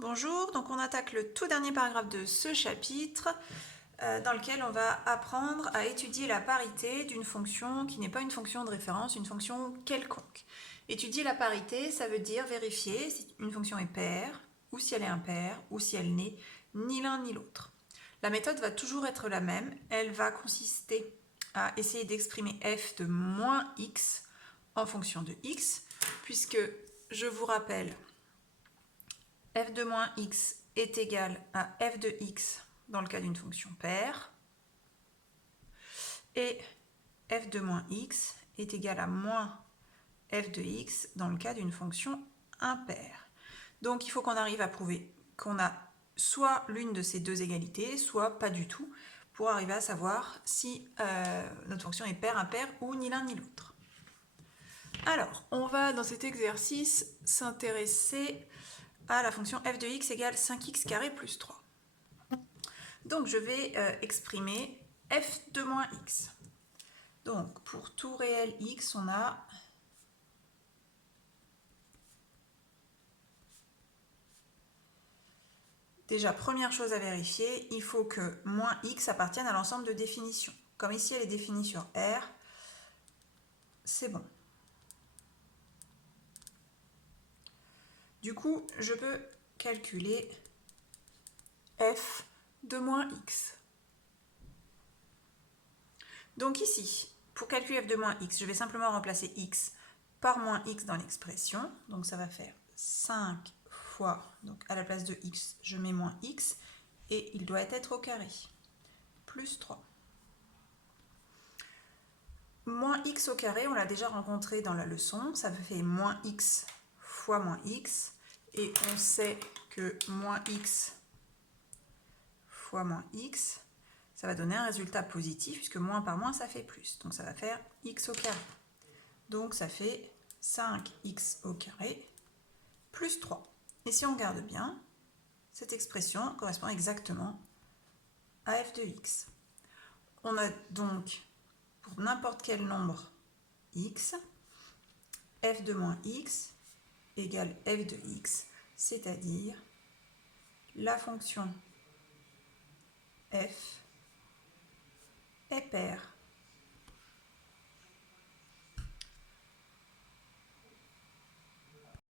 Bonjour, donc on attaque le tout dernier paragraphe de ce chapitre dans lequel on va apprendre à étudier la parité d'une fonction qui n'est pas une fonction de référence, une fonction quelconque. Étudier la parité, ça veut dire vérifier si une fonction est paire, ou si elle est impaire, ou si elle n'est ni l'un ni l'autre. La méthode va toujours être la même, elle va consister à essayer d'exprimer f de moins x en fonction de x, puisque, je vous rappelle, f de moins x est égal à f de x dans le cas d'une fonction paire, et f de moins x est égal à moins f de x dans le cas d'une fonction impaire. Donc il faut qu'on arrive à prouver qu'on a soit l'une de ces deux égalités, soit pas du tout, pour arriver à savoir si notre fonction est paire, impaire ou ni l'un ni l'autre. Alors, on va dans cet exercice s'intéresser à la fonction f de x égale 5x carré plus 3. Donc je vais exprimer f de moins x. Donc pour tout réel x, on a déjà, première chose à vérifier, il faut que moins x appartienne à l'ensemble de définitions. Comme ici elle est définie sur R, c'est bon. Du coup, je peux calculer f de moins x. Donc ici, pour calculer f de moins x, je vais simplement remplacer x par moins x dans l'expression. Donc ça va faire 5 fois, donc à la place de x, je mets moins x, et il doit être au carré, plus 3. Moins x au carré, on l'a déjà rencontré dans la leçon, ça fait moins x fois moins x, et on sait que moins x fois moins x, ça va donner un résultat positif, puisque moins par moins, ça fait plus. Donc ça va faire x au carré. Donc ça fait 5x au carré plus 3. Et si on regarde bien, cette expression correspond exactement à f de x. On a donc, pour n'importe quel nombre x, f de moins x égale f de x, c'est-à-dire la fonction f est paire.